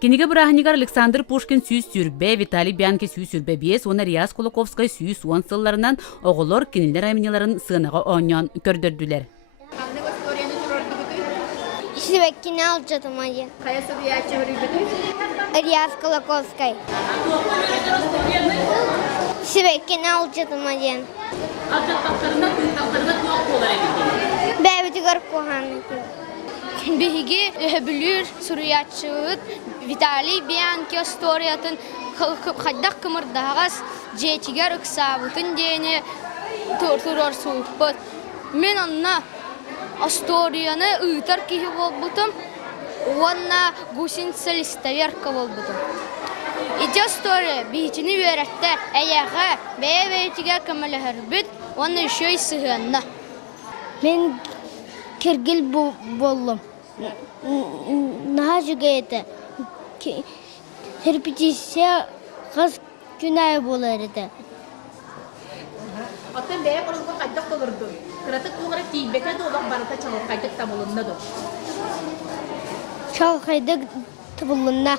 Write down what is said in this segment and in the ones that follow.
Киниге Брахнигар Александр Пушкин сүйіс сүрбе, Виталий Бянки сүйіс сүрбе бес, оны Риас Кулаковскай сүйіс уан сылларынан оғылор кинилер аймынеларын сынаға оңян көрдөрдүлер. Шивеккини алжадым айы. Каясы биячы өрүбүтү? Риас Кулаковскай. Шивеккини алжадым айы. Алжаттақтарына туақ болар әбеде. Бәбітігір қоғаны. Биһиги өһөбүлүр суруяччыгыт Виталий Бянки историятын хайдак кымырдагас жетигер ыксабытын дени турар сууппут. Мен анна историяны ыйтар кихи болбутум. Уанна гусинца листоверка болбутум. Ити история бихитини үйрәтте әйәгә бәйбәйтигә кымылыһырбыт, уанна үшөй сыһыанна. Мен киргил боллым. Наха жүгейді. Репетиция қыз күнәй болар еді. Оттан бәйек орызға қайдақ толырды. Кыратық туғыра тейбеке долақ барыта чалыр қайдақ табылынна до. Чал қайдық табылынна.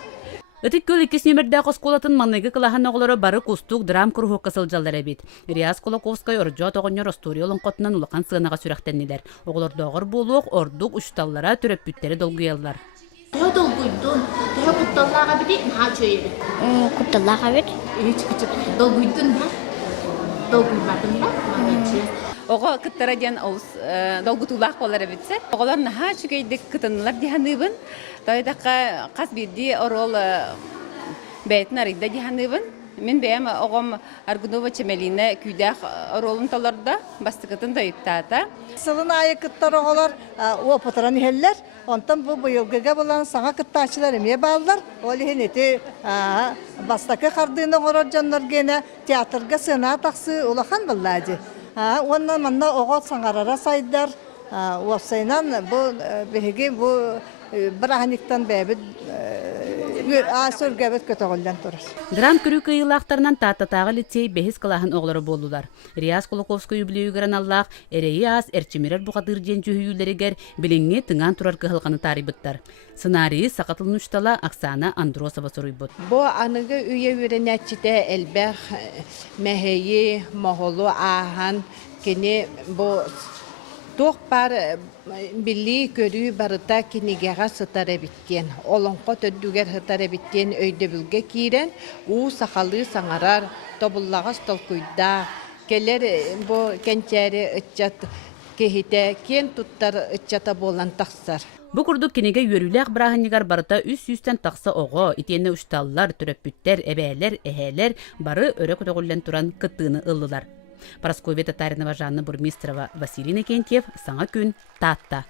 Ытык көл 2 нөмірді қосқолатын манныгы кылахан оғылары бары кустук драм кұрғы қысылжалар әбет. Риас Кулаковскай оржа тоғынер историялын қотынан улақан сығынаға сүрәқтеннелер. Оғылар доғыр болуық ордук ұшталлара түріп бүттері долгуялар. Тәу долгуйдun, тәу құтталлаға біде наға чөйеді. Құтталаға бет. Долгуйдun ба? Долгуйбадың ба? Оға кыттара ден долгутулақ болар әбетсе. Оғалар наға чүгейдік кытынылар диханыбын. Тайдаққа қас берді орол бәйтін арыйда диханыбын. Мен бәйім оғам Аргунова Чемеліне күйдәқ оролын таларда бастықытын дайыптата. Сылын айы кыттар оғалар опытыран ихеллер. Онтан бұл бұйылгыға болан саңа кыттачылар еме балдар. Ол ехен еті бастақы қардыны ғорор жанлар гені театрға сына тақсы олақан бұллады. Оннан манна оғат саңарара сайдар. Уапсайнан бұл бігіге бұл Брахниктан бәбіт сөргәбет көтөғылдан тұрыр. Драм күрі кыйылақтарынан таттатағы лицей бәхіз кылаһын оғлары болдылар. Риас Кулаковскай юбилею гран Аллах, әрейі аз әрчемерер бұқатыр ден жүйілерігер біліңе тыңан тұрар кығылғаны тарибыттар. Сценарийі сақатылын ұштала Оксана Андросова сұрыйбыт. Бо анығы үйе үйренәтчіде әлбәқ мәхейі, моғылу ахан, кені бо тоқ бар білі көрі барыта кенегеға сытары біткен. Олонқо төддігер сытары біткен өйді білге кейрен, у сақалы саңарар, тобыллаға столкуйда, келер бо кенчәрі үтчат кехите, кен туттар үтчата болан тақсар. Бу курдук кенеге үйөрүләк Брахнигар барыта 300-тен тақсы оғы, итені ұшталлар, түрөппүттер, әбәлер, әхәлер бары өрі көтөғілден туран кыттыны ыллылар. Парасковья Татаринова, Жанна Бурмистрова, Василий Накентьев, Саңа күн, Татта.